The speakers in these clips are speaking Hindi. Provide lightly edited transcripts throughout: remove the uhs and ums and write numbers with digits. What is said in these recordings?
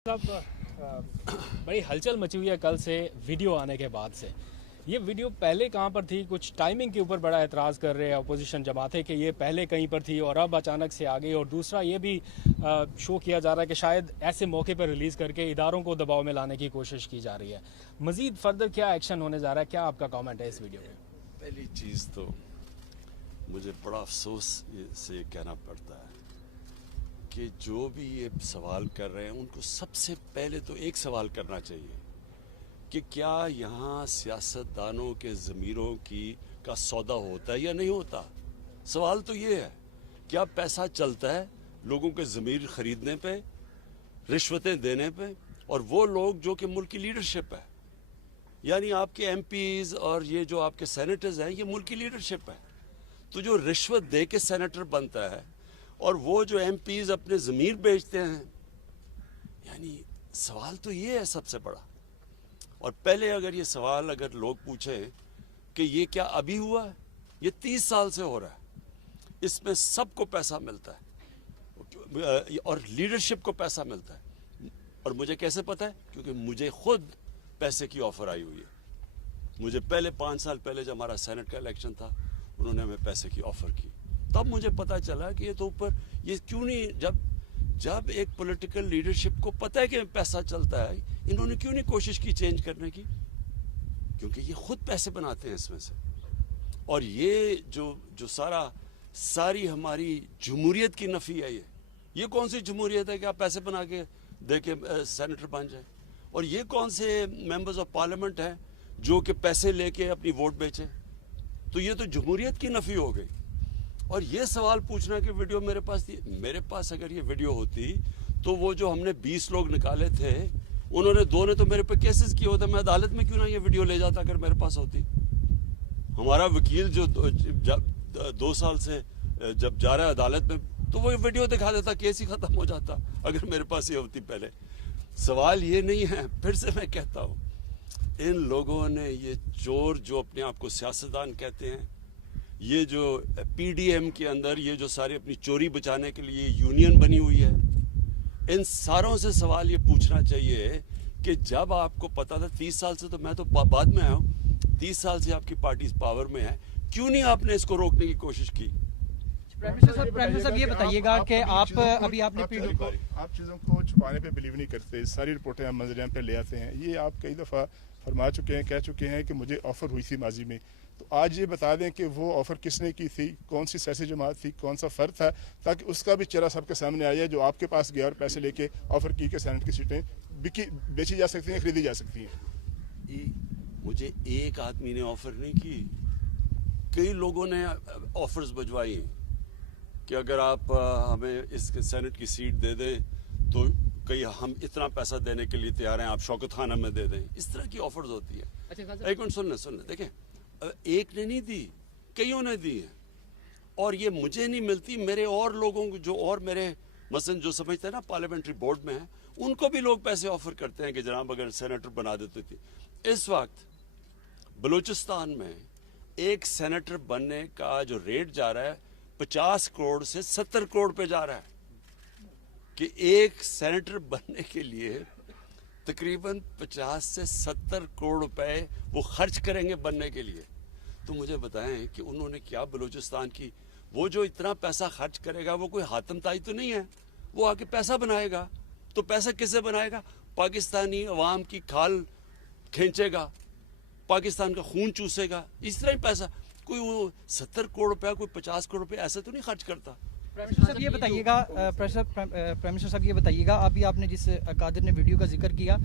साहब, बड़ी हलचल मची हुई है कल से वीडियो आने के बाद से। ये वीडियो पहले कहाँ पर थी? कुछ टाइमिंग के ऊपर बड़ा एतराज़ कर रहे हैं अपोजिशन जमातें कि ये पहले कहीं पर थी और अब अचानक से आ गई। और दूसरा ये भी शो किया जा रहा है कि शायद ऐसे मौके पर रिलीज़ करके इदारों को दबाव में लाने की कोशिश की जा रही है। मज़ीद फर्दर क्या एक्शन होने जा रहा है? क्या आपका कॉमेंट है इस वीडियो पे? पहली चीज़ तो मुझे बड़ा अफसोस से कहना पड़ता है कि जो भी ये सवाल कर रहे हैं उनको सबसे पहले तो एक सवाल करना चाहिए कि क्या यहाँ सियासतदानों के ज़मीरों का सौदा होता है या नहीं होता। सवाल तो ये है, क्या पैसा चलता है लोगों के ज़मीर ख़रीदने पे, रिश्वतें देने पे? और वो लोग जो कि मुल्क की लीडरशिप है, यानी आपके एमपीज़ और ये जो आपके सेनेटर्स हैं, ये मुल्क की लीडरशिप है। तो जो रिश्वत दे के सेनेटर बनता है और वो जो एमपीज़ अपने ज़मीर बेचते हैं, यानी सवाल तो ये है सबसे बड़ा। और पहले अगर ये सवाल अगर लोग पूछें कि ये क्या अभी हुआ है, ये 30 साल से हो रहा है, इसमें सबको पैसा मिलता है और लीडरशिप को पैसा मिलता है। और मुझे कैसे पता है? क्योंकि मुझे खुद पैसे की ऑफर आई हुई है। मुझे पहले 5 साल पहले जब हमारा सेनेट का इलेक्शन था, उन्होंने हमें पैसे की ऑफर की, तब मुझे पता चला कि ये तो ऊपर ये क्यों नहीं, जब एक पॉलिटिकल लीडरशिप को पता है कि पैसा चलता है, इन्होंने क्यों नहीं कोशिश की चेंज करने की? क्योंकि ये खुद पैसे बनाते हैं इसमें से। और ये जो सारी हमारी जमहूरियत की नफी है, ये कौन सी जमहूरियत है कि आप पैसे बना के दे के सेनेटर बन जाए? और ये कौन से मेंबर्स ऑफ पार्लियामेंट हैं जो कि पैसे लेके अपनी वोट बेचे? तो ये तो जमहूरियत की नफी हो गई। और ये सवाल पूछना कि वीडियो मेरे पास थी, मेरे पास अगर ये वीडियो होती तो वो जो हमने 20 लोग निकाले थे, उन्होंने 2 ने तो मेरे पे केसेस किए होते, मैं अदालत में क्यों ना ये वीडियो ले जाता अगर मेरे पास होती। हमारा वकील जो 2 साल से जब जा रहा है अदालत में, तो वो वीडियो दिखा देता, केस ही खत्म हो जाता अगर मेरे पास ये होती पहले। सवाल ये नहीं है, फिर से मैं कहता हूँ, इन लोगों ने ये चोर जो अपने आप को सियासतदान कहते हैं, ये जो पीडीएम के अंदर ये जो सारी अपनी चोरी बचाने के लिए यूनियन बनी हुई है, इन सारों से सवाल ये पूछना चाहिए कि जब आपको पता था 30 साल से, तो मैं तो बाद में आया हूँ, 30 साल से आपकी पार्टी पावर में है, क्यों नहीं आपने इसको रोकने की कोशिश की? प्राइम मिनिस्टर साहब ये बताइएगा कि आप अभी आपने आप चीज़ों को छुपाने पे बिलीव नहीं करते, सारी रिपोर्टें आप मंजरेआम पे ले आते हैं। ये आप कई दफ़ा फरमा चुके हैं, कह चुके हैं कि मुझे ऑफ़र हुई थी माजी में, तो आज ये बता दें कि वो ऑफ़र किसने की थी, कौन सी सियासी जमात थी, कौन सा फ़र्द था, ताकि उसका भी चेहरा सबके सामने आया जो आपके पास गया और पैसे लेके ऑफ़र की कि सेनेट की सीटें बेची जा सकती हैं, खरीदी जा सकती हैं। मुझे एक आदमी ने ऑफ़र नहीं की, कई लोगों ने ऑफ़र्स भिजवाई कि अगर आप हमें इस सेनेट की सीट दे दें तो कहीं हम इतना पैसा देने के लिए तैयार हैं, आप शौकत खान हमें दे दें। इस तरह की ऑफर्स होती है। एक मिनट सुन ले देखें, एक ने नहीं दी, कईयों ने दी है। और ये मुझे नहीं मिलती, मेरे और लोगों को जो और मेरे मसलन जो समझते हैं ना पार्लियामेंट्री बोर्ड में है, उनको भी लोग पैसे ऑफर करते हैं कि जनाब अगर सेनेटर बना देती थी। इस वक्त बलूचिस्तान में एक सेनेटर बनने का जो रेट जा रहा है 50 करोड़ से 70 करोड़ पे जा रहा है, कि एक सेनेटर बनने के लिए तकरीबन 50 से 70 करोड़ रुपए वो खर्च करेंगे बनने के लिए। तो मुझे बताएं कि उन्होंने क्या बलूचिस्तान की, वो जो इतना पैसा खर्च करेगा वो कोई हातम ताई तो नहीं है, वो आके पैसा बनाएगा। तो पैसा किससे बनाएगा? पाकिस्तानी अवाम की खाल खींचेगा, पाकिस्तान का खून चूसेगा, इस तरह ही पैसा। कोई वो 70 करोड़ रुपया, कोई 50 करोड़ रुपया ऐसे तो नहीं खर्च करता। प्राइम मिनिस्टर साहब ये बताइएगा, प्राइम मिनिस्टर साहब ये बताइएगा, अभी आपने जिस कादिर ने वीडियो का जिक्र किया,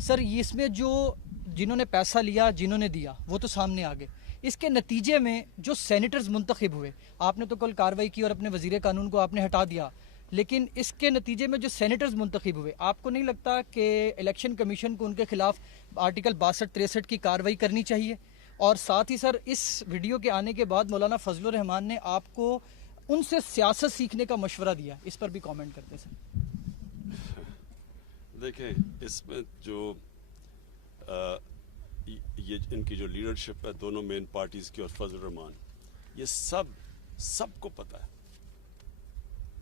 सर इसमें जो जिन्होंने पैसा लिया, जिन्होंने दिया, वो तो सामने आ गए। इसके नतीजे में जो सेनेटर्स मुंतखब हुए, आपने तो कल कार्रवाई की और अपने वजीर कानून को आपने हटा दिया, लेकिन इसके नतीजे में जो सेनेटर्स मुंतखब हुए, आपको नहीं लगता कि इलेक्शन कमीशन को उनके खिलाफ आर्टिकल 62-63 की कार्रवाई करनी चाहिए? और साथ ही सर, इस वीडियो के आने के बाद मौलाना फजलुर रहमान ने आपको उनसे सियासत सीखने का मशवरा दिया, इस पर भी कमेंट करते सर। देखें, इसमें जो ये इनकी जो लीडरशिप है दोनों मेन पार्टीज की और फजलुर रहमान, ये सबको पता है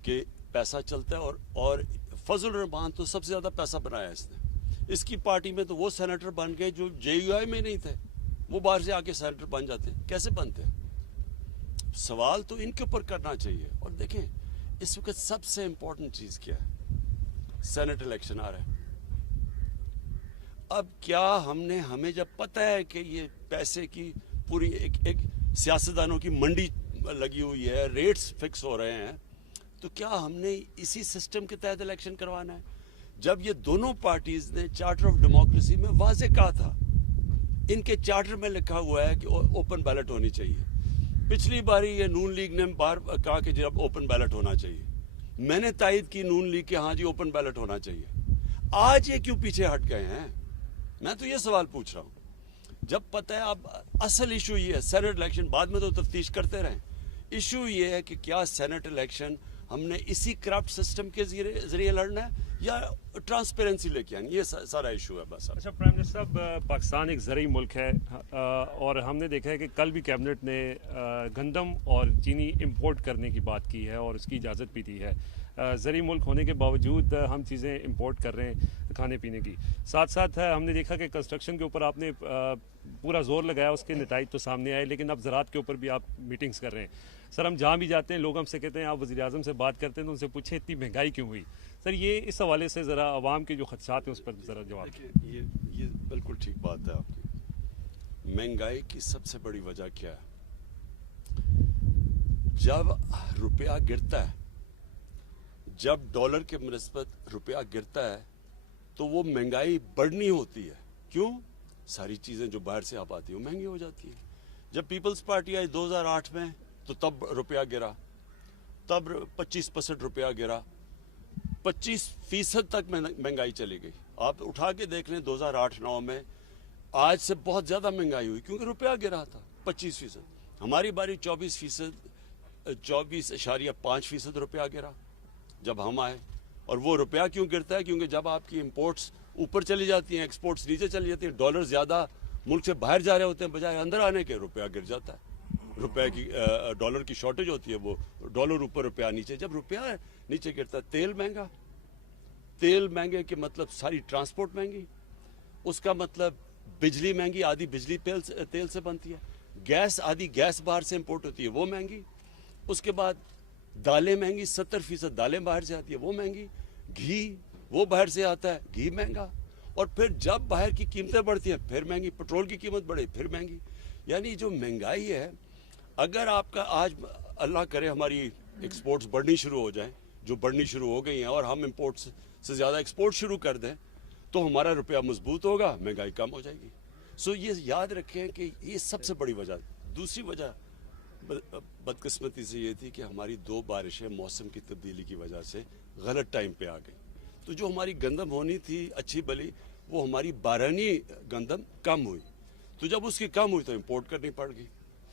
कि पैसा चलता है। और फजल रहमान तो सबसे ज़्यादा पैसा बनाया इसने। इसकी पार्टी में तो वो सेनेटर बन गए जो JUI में नहीं थे, वो बाहर से आके सेनेटर बन जाते। कैसे बनते? सवाल तो इनके ऊपर करना चाहिए। और देखें इस वक्त सबसे इंपॉर्टेंट चीज़ क्या है, सेनेट इलेक्शन आ रहा है। अब क्या हमें जब पता है कि ये पैसे की पूरी एक सियासतदानों की मंडी लगी हुई है, रेट्स फिक्स हो रहे हैं, तो क्या हमने इसी सिस्टम के तहत इलेक्शन करवाना है? जब ये दोनों पार्टीज ने चार्टर ऑफ डेमोक्रेसी में वाजे कहा था, इनके चार्टर में लिखा हुआ है कि ओपन बैलेट होनी चाहिए। पिछली बारी ये नून लीग ने बार कहा कि जब ओपन बैलेट होना चाहिए, मैंने तायद की नून लीग के हाँ जी ओपन बैलेट होना चाहिए। आज ये क्यों पीछे हट गए हैं? मैं तो ये सवाल पूछ रहा हूं। जब पता है अब असल इशू ये है, सेनेट इलेक्शन बाद में तो तफ्तीश करते रहें। इशू ये है कि क्या सेनेट इलेक्शन हमने इसी करप्ट सिस्टम के जरिए लड़ना है या ट्रांसपेरेंसी लेके आनी, ये सारा इशू है बस। अच्छा प्राइम मिनिस्टर साहब, पाकिस्तान एक ज़रूरी मुल्क है और हमने देखा है कि कल भी कैबिनेट ने गंदम और चीनी इंपोर्ट करने की बात की है और उसकी इजाज़त भी दी है। ज़रूरी मुल्क होने के बावजूद हम चीज़ें इंपोर्ट कर रहे हैं खाने पीने की। साथ साथ हमने देखा कि कंस्ट्रक्शन के ऊपर आपने पूरा जोर लगाया, उसके नताइज तो सामने आए, लेकिन अब ज़राअत के ऊपर भी आप मीटिंग्स कर रहे हैं। सर हम जहाँ भी जाते हैं लोग हमसे कहते हैं आप वज़ीर आज़म से बात करते हैं तो उनसे पूछे इतनी महंगाई क्यों हुई? सर ये इस हवाले से ज़रा आवाम के जो खदशात हैं उस पर ज़रा जवाब। देखिए ये बिल्कुल ठीक बात है आपकी। महंगाई की सबसे बड़ी वजह क्या है? जब रुपया गिरता है, जब डॉलर के मुनिस्बत रुपया गिरता है तो वो महंगाई बढ़नी होती है। क्यों? सारी चीज़ें जो बाहर से आप आती हैं महंगी हो जाती है। जब पीपल्स पार्टी आई 2008 में तो तब रुपया गिरा, तब 25% रुपया गिरा, 25% तक महंगाई चली गई। आप उठा के देख लें 2008-9 में आज से बहुत ज़्यादा महंगाई हुई क्योंकि रुपया गिरा था 25%। हमारी बारी 24.5% रुपया गिरा जब हम आए। और वो रुपया क्यों गिरता है? क्योंकि जब आपकी इंपोर्ट्स ऊपर चली जाती हैं, एक्सपोर्ट्स नीचे चली जाती हैं, डॉलर ज़्यादा मुल्क से बाहर जा रहे होते हैं बजाय अंदर आने के, रुपया गिर जाता है। रुपए की डॉलर की शॉर्टेज होती है, वो डॉलर ऊपर रुपया नीचे। जब रुपया नीचे गिरता है, तेल महंगा, तेल महंगे के मतलब सारी ट्रांसपोर्ट महंगी, उसका मतलब बिजली महंगी, आधी बिजली तेल से बनती है, गैस आधी गैस बाहर से इंपोर्ट होती है वो महंगी, उसके बाद दालें महंगी, 70% दालें बाहर से आती है वो महंगी, घी वो बाहर से आता है घी महंगा, और फिर जब बाहर की कीमतें बढ़ती हैं फिर महंगी, पेट्रोल की कीमत बढ़े फिर महंगी। यानी जो महंगाई है, अगर आपका आज अल्लाह करे हमारी एक्सपोर्ट्स बढ़नी शुरू हो जाए, जो बढ़नी शुरू हो गई हैं, और हम इंपोर्ट्स से ज़्यादा एक्सपोर्ट शुरू कर दें तो हमारा रुपया मजबूत होगा, महंगाई कम हो जाएगी। सो ये याद रखें कि ये सबसे बड़ी वजह। दूसरी वजह बदकिस्मती से ये थी कि हमारी 2 बारिशें मौसम की तब्दीली की वजह से गलत टाइम पे आ गई, तो जो हमारी गंदम होनी थी अच्छी भली, वो हमारी बारहनी गंदम कम हुई, तो जब उसकी कम हुई तो इंपोर्ट करनी पड़ गई।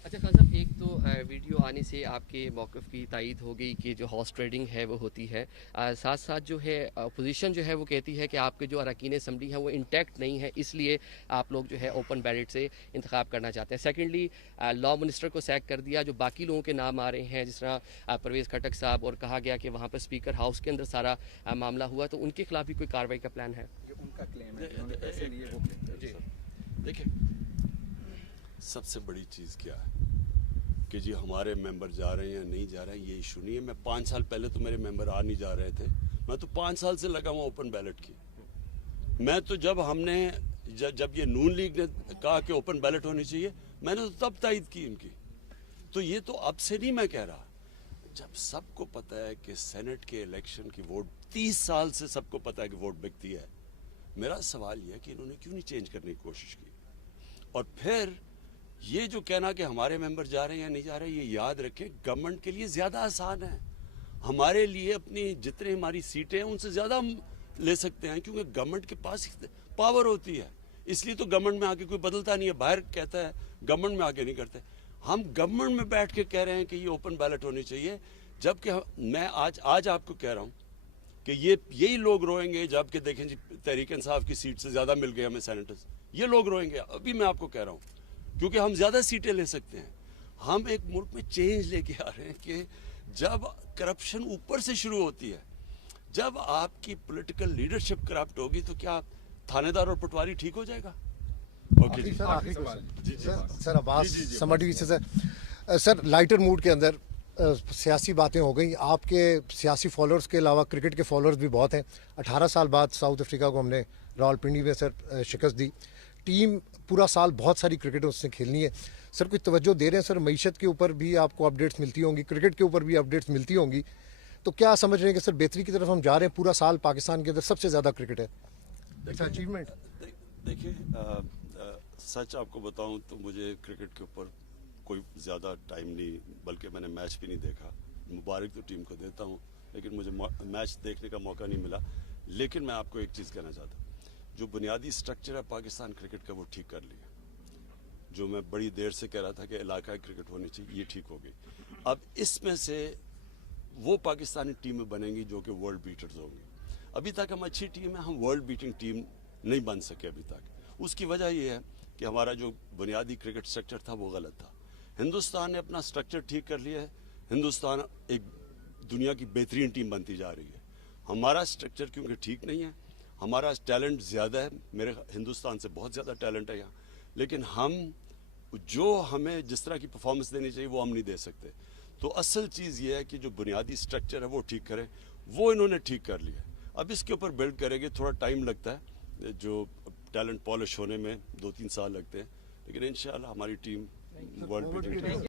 अच्छा खान साहब, एक तो वीडियो आने से आपके मौक़िफ़ की तायद हो गई कि जो हॉर्स ट्रेडिंग है वो होती है, साथ साथ जो है अपोजिशन जो है वो कहती है कि आपके जो अरकान असम्बली हैं वो इंटैक्ट नहीं है, इसलिए आप लोग जो है ओपन बैलेट से इंतखाब करना चाहते हैं। सेकेंडली लॉ मिनिस्टर को सैक कर दिया, जो बाकी लोगों के नाम आ रहे हैं जिस तरह परवेज़ खटक साहब, और कहा गया कि वहाँ पर स्पीकर हाउस के अंदर सारा मामला हुआ, तो उनके खिलाफ भी कोई कार्रवाई का प्लान है? उनका क्लेम है उन्होंने पैसे लिए वो क्लेम। जी देखिए सबसे बड़ी चीज़ क्या है कि जी हमारे मेंबर जा रहे हैं या नहीं जा रहे हैं, ये इशू नहीं है। मैं 5 साल पहले तो मेरे मेंबर आ नहीं जा रहे थे, मैं तो 5 साल से लगा हुआ ओपन बैलेट की। मैं तो जब ये नून लीग ने कहा कि ओपन बैलेट होनी चाहिए, मैंने तो तब तायद की इनकी। तो ये तो अब से नहीं मैं कह रहा, जब सबको पता है कि सेनेट के इलेक्शन की वोट 30 साल से सबको पता है कि वोट बिकती है। मेरा सवाल यह है कि इन्होंने क्यों नहीं चेंज करने की कोशिश की। और फिर ये जो कहना कि हमारे मेंबर जा रहे हैं या नहीं जा रहे, ये याद रखें गवर्नमेंट के लिए ज़्यादा आसान है, हमारे लिए अपनी जितनी हमारी सीटें हैं उनसे ज़्यादा हम ले सकते हैं, क्योंकि गवर्नमेंट के पास पावर होती है। इसलिए तो गवर्नमेंट में आके कोई बदलता नहीं है, बाहर कहता है, गवर्नमेंट में आके नहीं करते। हम गवर्नमेंट में बैठ के कह रहे हैं कि ये ओपन बैलेट होनी चाहिए, जबकि मैं आज आपको कह रहा हूँ कि यही लोग रोएंगे जबकि देखें जी तहरीक इंसाफ की सीट से ज़्यादा मिल गए हमें सेनेटर्स, ये लोग रोएंगे। अभी मैं आपको कह रहा हूँ क्योंकि हम ज़्यादा सीटें ले सकते हैं। हम एक मुल्क में चेंज लेके आ रहे हैं कि जब करप्शन ऊपर से शुरू होती है, जब आपकी पॉलिटिकल लीडरशिप करप्ट होगी तो क्या थानेदार और पटवारी ठीक हो जाएगा? ओके जी, आखिरी सर अब्बास समर टीवी से सर लाइटर मूड के अंदर सियासी बातें हो गई। आपके सियासी फॉलोअर्स के अलावा क्रिकेट के फॉलोअर्स भी बहुत हैं। 18 साल बाद साउथ अफ्रीका को हमने रावलपिंडी में सर शिकस्त दी। टीम पूरा साल बहुत सारी क्रिकेट उससे खेलनी है सर, कुछ तवज्जो दे रहे हैं सर? मईशत के ऊपर भी आपको अपडेट्स मिलती होंगी, क्रिकेट के ऊपर भी अपडेट्स मिलती होंगी, तो क्या समझ रहे हैं कि सर बेहतरी की तरफ हम जा रहे हैं? पूरा साल पाकिस्तान के अंदर सबसे ज़्यादा क्रिकेट है, अच्छा अचीवमेंट। देखिए सच आपको बताऊं तो मुझे क्रिकेट के ऊपर कोई ज़्यादा टाइम नहीं, बल्कि मैंने मैच भी नहीं देखा। मुबारक तो टीम को देता हूं, लेकिन मुझे मैच देखने का मौका नहीं मिला। लेकिन मैं आपको एक चीज़ कहना चाहता हूँ, जो बुनियादी स्ट्रक्चर है पाकिस्तान क्रिकेट का वो ठीक कर लिया। जो मैं बड़ी देर से कह रहा था कि इलाकाई क्रिकेट होनी चाहिए, ये ठीक हो गई। अब इसमें से वो पाकिस्तानी टीमें बनेंगी जो कि वर्ल्ड बीटर्स होंगी। अभी तक हम अच्छी टीम है, हम वर्ल्ड बीटिंग टीम नहीं बन सके अभी तक। उसकी वजह ये है कि हमारा जो बुनियादी क्रिकेट स्ट्रक्चर था वो गलत था। हिंदुस्तान ने अपना स्ट्रक्चर ठीक कर लिया है, हिंदुस्तान एक दुनिया की बेहतरीन टीम बनती जा रही है। हमारा स्ट्रक्चर क्योंकि ठीक नहीं है, हमारा टैलेंट ज़्यादा है, मेरे हिंदुस्तान से बहुत ज़्यादा टैलेंट है यहाँ, लेकिन हम जो हमें जिस तरह की परफॉर्मेंस देनी चाहिए वो हम नहीं दे सकते। तो असल चीज़ ये है कि जो बुनियादी स्ट्रक्चर है वो ठीक करें, वो इन्होंने ठीक कर लिया। अब इसके ऊपर बिल्ड करेंगे, थोड़ा टाइम लगता है, जो टैलेंट पॉलिश होने में 2-3 साल लगते हैं, लेकिन इंशाल्लाह हमारी टीम वर्ल्ड